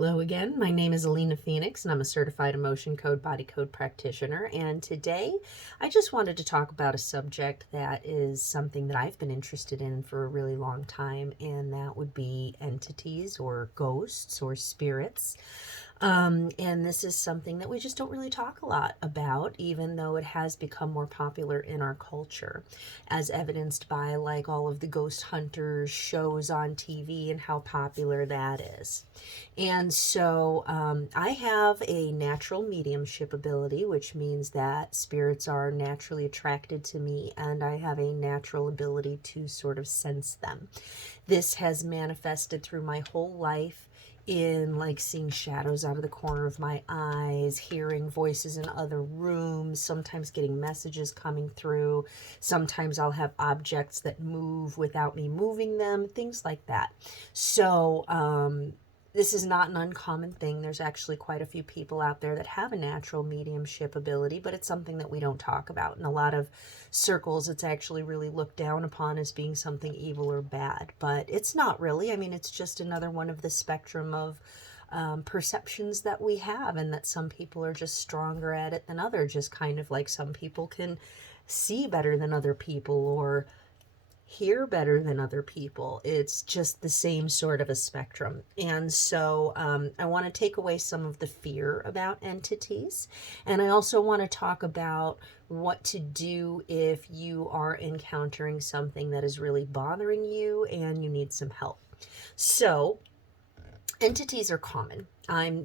Hello again. My name is Alina Phoenix, and I'm a certified emotion code body code practitioner. And today I just wanted to talk about a subject that is something that I've been interested in for a really long time, and that would be entities or ghosts or spirits. And this is something that we just don't really talk a lot about, even though it has become more popular in our culture, as evidenced by like all of the ghost hunters shows on TV and how popular that is. And so I have a natural mediumship ability, which means that spirits are naturally attracted to me, and I have a natural ability to sort of sense them. This has manifested through my whole life in like seeing shadows out of the corner of my eyes, hearing voices in other rooms, sometimes getting messages coming through. Sometimes I'll have objects that move without me moving them, things like that. So, this is not an uncommon thing. There's actually quite a few people out there that have a natural mediumship ability, but it's something that we don't talk about. In a lot of circles, it's actually really looked down upon as being something evil or bad, but it's not really. I mean, it's just another one of the spectrum of perceptions that we have, and that some people are just stronger at it than others, just kind of like some people can see better than other people or hear better than other people. It's just the same sort of a spectrum. And so I want to take away some of the fear about entities. And I also want to talk about what to do if you are encountering something that is really bothering you and you need some help. So, entities are common.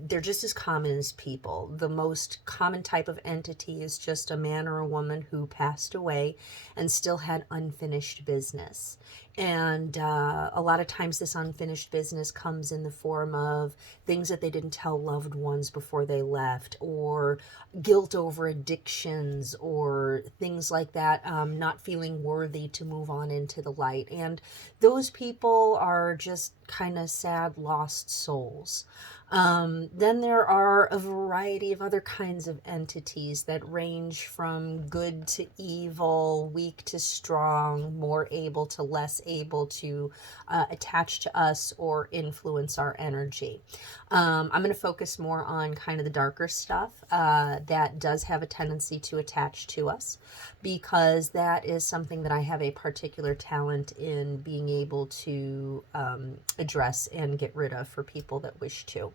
They're just as common as people. The most common type of entity is just a man or a woman who passed away and still had unfinished business. And a lot of times this unfinished business comes in the form of things that they didn't tell loved ones before they left, or guilt over addictions, or things like that, not feeling worthy to move on into the light. And those people are just kind of sad, lost souls. Then there are a variety of other kinds of entities that range from good to evil, weak to strong, more able to less able to attach to us or influence our energy. I'm going to focus more on kind of the darker stuff that does have a tendency to attach to us, because that is something that I have a particular talent in being able to address and get rid of for people that wish to.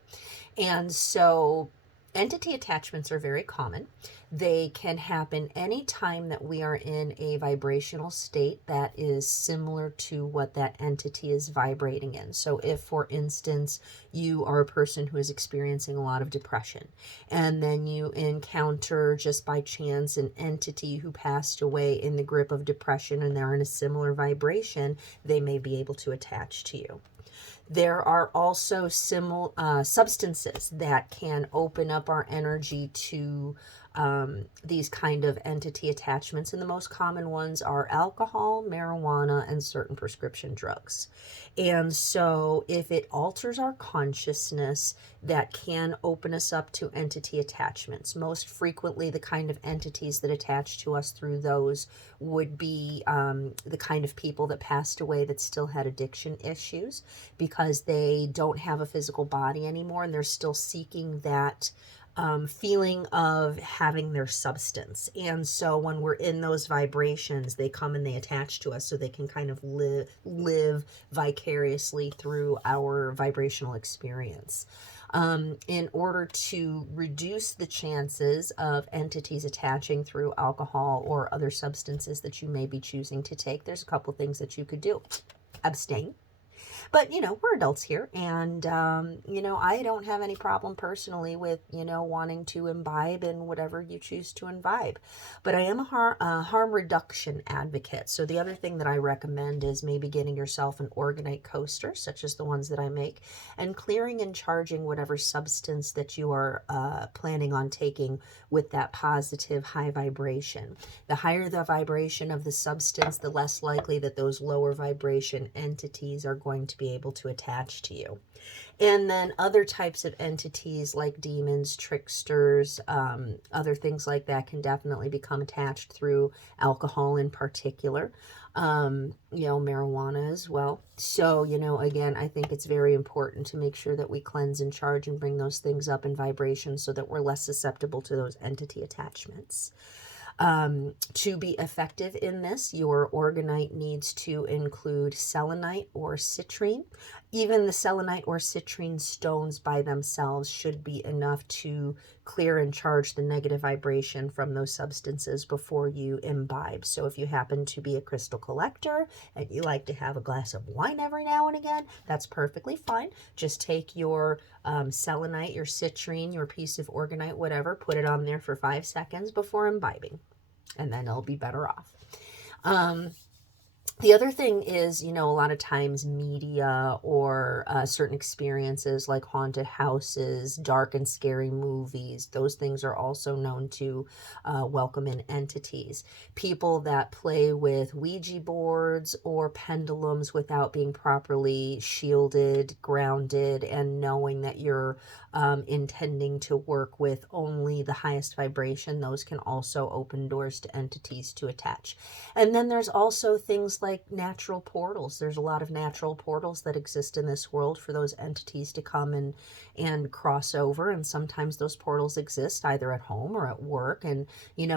And so entity attachments are very common. They can happen anytime that we are in a vibrational state that is similar to what that entity is vibrating in. So if, for instance, you are a person who is experiencing a lot of depression, and then you encounter just by chance an entity who passed away in the grip of depression and they're in a similar vibration, they may be able to attach to you. There are also substances that can open up our energy to these kind of entity attachments, and the most common ones are alcohol, marijuana, and certain prescription drugs. And so if it alters our consciousness, that can open us up to entity attachments. Most frequently, the kind of entities that attach to us through those would be the kind of people that passed away that still had addiction issues, because they don't have a physical body anymore and they're still seeking that feeling of having their substance. And so when we're in those vibrations, they come and they attach to us so they can kind of live vicariously through our vibrational experience. In order to reduce the chances of entities attaching through alcohol or other substances that you may be choosing to take, there's a couple things that you could do. Abstain. But, we're adults here, and, I don't have any problem personally with, wanting to imbibe in whatever you choose to imbibe. But I am a harm reduction advocate. So the other thing that I recommend is maybe getting yourself an organite coaster, such as the ones that I make, and clearing and charging whatever substance that you are planning on taking with that positive high vibration. The higher the vibration of the substance, the less likely that those lower vibration entities are going going to be able to attach to you. And then other types of entities like demons, tricksters, other things like that can definitely become attached through alcohol in particular, marijuana as well. So, again, I think it's very important to make sure that we cleanse and charge and bring those things up in vibration so that we're less susceptible to those entity attachments. To be effective in this, your organite needs to include selenite or citrine. Even the selenite or citrine stones by themselves should be enough to clear and charge the negative vibration from those substances before you imbibe. So if you happen to be a crystal collector and you like to have a glass of wine every now and again, that's perfectly fine. Just take your selenite, your citrine, your piece of organite, whatever, put it on there for 5 seconds before imbibing, and then it'll be better off. The other thing is, a lot of times media or certain experiences like haunted houses, dark and scary movies, those things are also known to welcome in entities. People that play with Ouija boards or pendulums without being properly shielded, grounded, and knowing that you're intending to work with only the highest vibration, those can also open doors to entities to attach. And then there's also things like natural portals. There's a lot of natural portals that exist in this world for those entities to come and cross over. And sometimes those portals exist either at home or at work. And,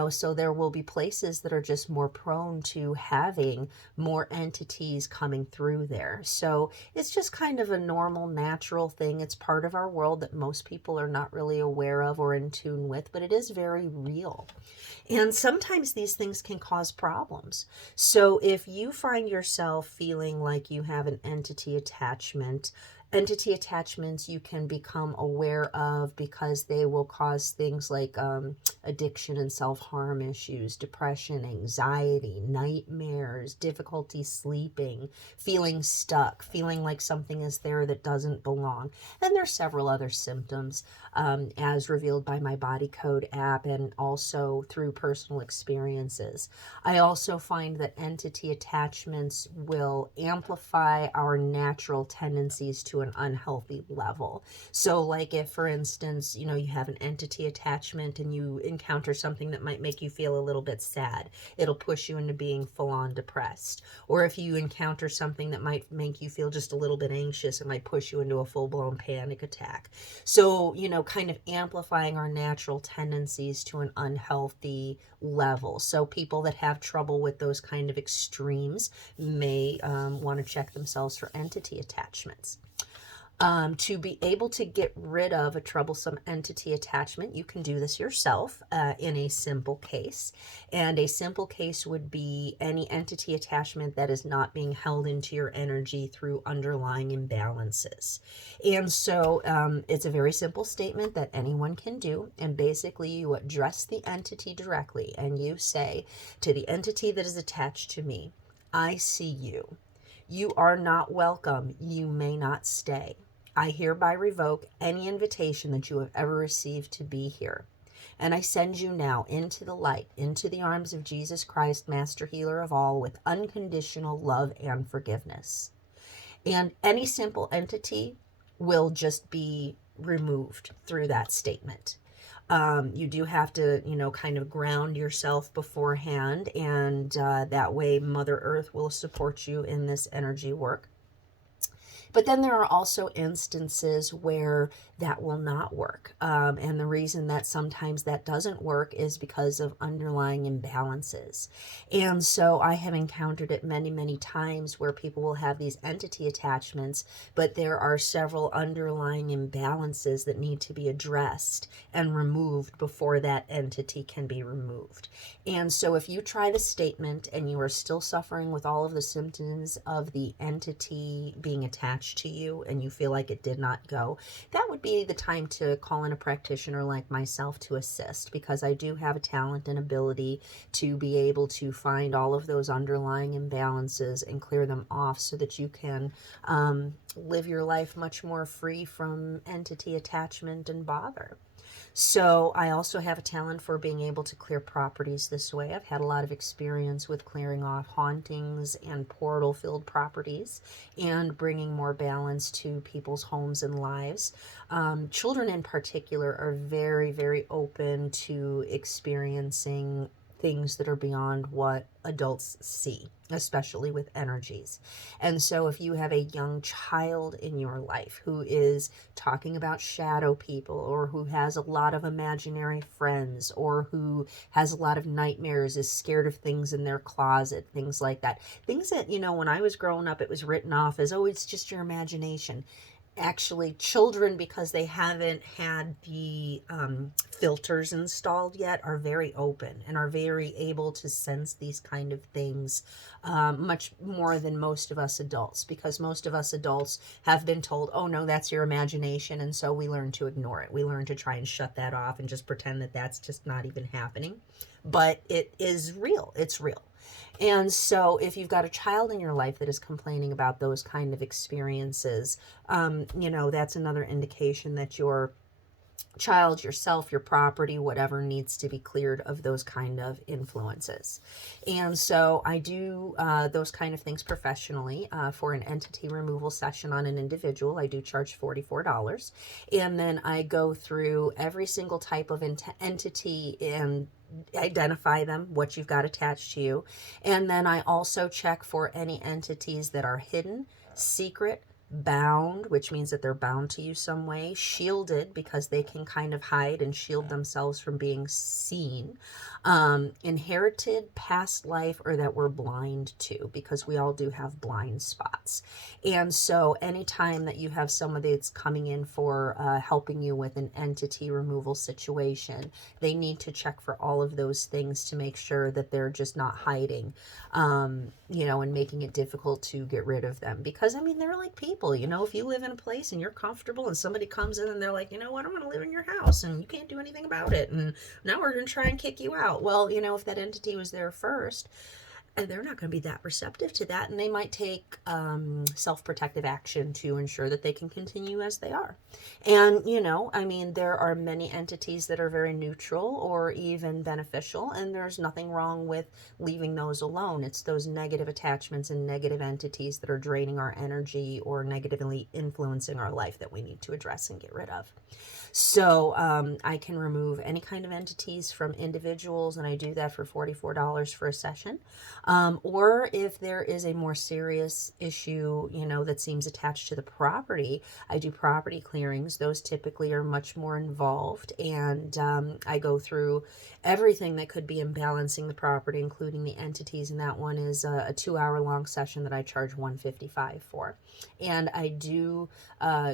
so there will be places that are just more prone to having more entities coming through there. So it's just kind of a normal, natural thing. It's part of our world that most people are not really aware of or in tune with, but it is very real. And sometimes these things can cause problems. So if you find yourself feeling like you have an entity attachments you can become aware of because they will cause things like addiction and self-harm issues, depression, anxiety, nightmares, difficulty sleeping, feeling stuck, feeling like something is there that doesn't belong. And there's several other symptoms as revealed by my Body Code app and also through personal experiences. I also find that entity attachments will amplify our natural tendencies to an unhealthy level. So like if, for instance, you have an entity attachment and you encounter something that might make you feel a little bit sad, it'll push you into being full-on depressed. Or if you encounter something that might make you feel just a little bit anxious, it might push you into a full-blown panic attack. So, kind of amplifying our natural tendencies to an unhealthy level. So people that have trouble with those kind of extremes may want to check themselves for entity attachments. To be able to get rid of a troublesome entity attachment, you can do this yourself in a simple case. And a simple case would be any entity attachment that is not being held into your energy through underlying imbalances. And so it's a very simple statement that anyone can do. And basically you address the entity directly and you say to the entity that is attached to me, I see you. You are not welcome. You may not stay. I hereby revoke any invitation that you have ever received to be here. And I send you now into the light, into the arms of Jesus Christ, Master Healer of all, with unconditional love and forgiveness. And any simple entity will just be removed through that statement. You do have to, kind of ground yourself beforehand, and that way Mother Earth will support you in this energy work. But then there are also instances where that will not work. And the reason that sometimes that doesn't work is because of underlying imbalances. And so I have encountered it many, many times where people will have these entity attachments, but there are several underlying imbalances that need to be addressed and removed before that entity can be removed. And so if you try the statement and you are still suffering with all of the symptoms of the entity being attached to you and you feel like it did not go, that would be the time to call in a practitioner like myself to assist, because I do have a talent and ability to be able to find all of those underlying imbalances and clear them off so that you can live your life much more free from entity attachment and bother. So I also have a talent for being able to clear properties this way. I've had a lot of experience with clearing off hauntings and portal-filled properties and bringing more balance to people's homes and lives. Children in particular are very, very open to experiencing things that are beyond what adults see, especially with energies. And so if you have a young child in your life who is talking about shadow people, or who has a lot of imaginary friends, or who has a lot of nightmares, is scared of things in their closet, things like that. Things that, when I was growing up, it was written off as, oh, it's just your imagination. Actually, children, because they haven't had the filters installed yet, are very open and are very able to sense these kind of things much more than most of us adults, because most of us adults have been told, oh no, that's your imagination, and so we learn to ignore it. We learn to try and shut that off and just pretend that that's just not even happening. But it is real. It's real. And so if you've got a child in your life that is complaining about those kind of experiences, that's another indication that your child, yourself, your property, whatever, needs to be cleared of those kind of influences. And so I do those kind of things professionally. For an entity removal session on an individual, I do charge $44. And then I go through every single type of entity and identify them, what you've got attached to you. And then I also check for any entities that are hidden, secret, bound, which means that they're bound to you some way, shielded, because they can kind of hide and shield themselves from being seen, inherited, past life, or that we're blind to, because we all do have blind spots. And so anytime that you have somebody that's coming in for helping you with an entity removal situation, they need to check for all of those things to make sure that they're just not hiding, and making it difficult to get rid of them. Because, they're like people. If you live in a place and you're comfortable and somebody comes in and they're like, you know what, I'm going to live in your house and you can't do anything about it, and now we're going to try and kick you out. Well, if that entity was there first, and they're not going to be that receptive to that, and they might take self-protective action to ensure that they can continue as they are. And there are many entities that are very neutral or even beneficial, and there's nothing wrong with leaving those alone. It's those negative attachments and negative entities that are draining our energy or negatively influencing our life that we need to address and get rid of. So I can remove any kind of entities from individuals, and I do that for $44 for a session. Or if there is a more serious issue, that seems attached to the property, I do property clearings. Those typically are much more involved, and I go through everything that could be imbalancing the property, including the entities, and that one is a 2-hour-long session that I charge $155 for. And I do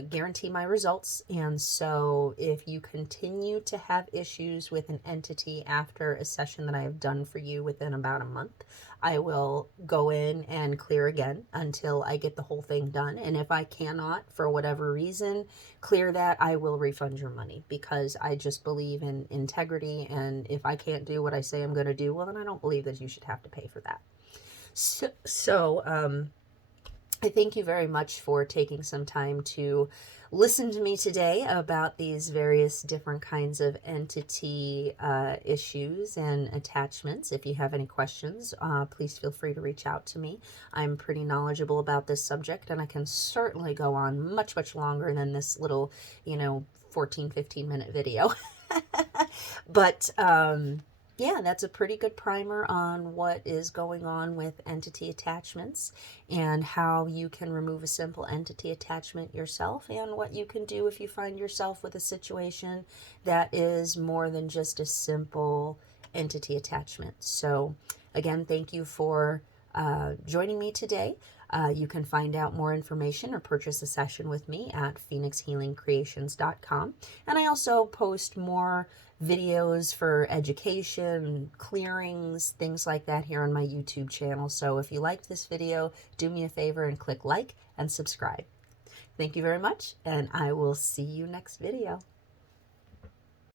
guarantee my results, and so if you continue to have issues with an entity after a session that I have done for you within about a month, I will go in and clear again until I get the whole thing done. And if I cannot, for whatever reason, clear that, I will refund your money, because I just believe in integrity. And if I can't do what I say I'm going to do, well, then I don't believe that you should have to pay for that. So I thank you very much for taking some time to listen to me today about these various different kinds of entity issues and attachments. If you have any questions, please feel free to reach out to me. I'm pretty knowledgeable about this subject, and I can certainly go on much, much longer than this little, 14, 15-minute video. But yeah, that's a pretty good primer on what is going on with entity attachments and how you can remove a simple entity attachment yourself, and what you can do if you find yourself with a situation that is more than just a simple entity attachment. So again, thank you for joining me today. You can find out more information or purchase a session with me at phoenixhealingcreations.com. And I also post more videos for education, clearings, things like that here on my YouTube channel. So if you liked this video, do me a favor and click like and subscribe. Thank you very much, and I will see you next video.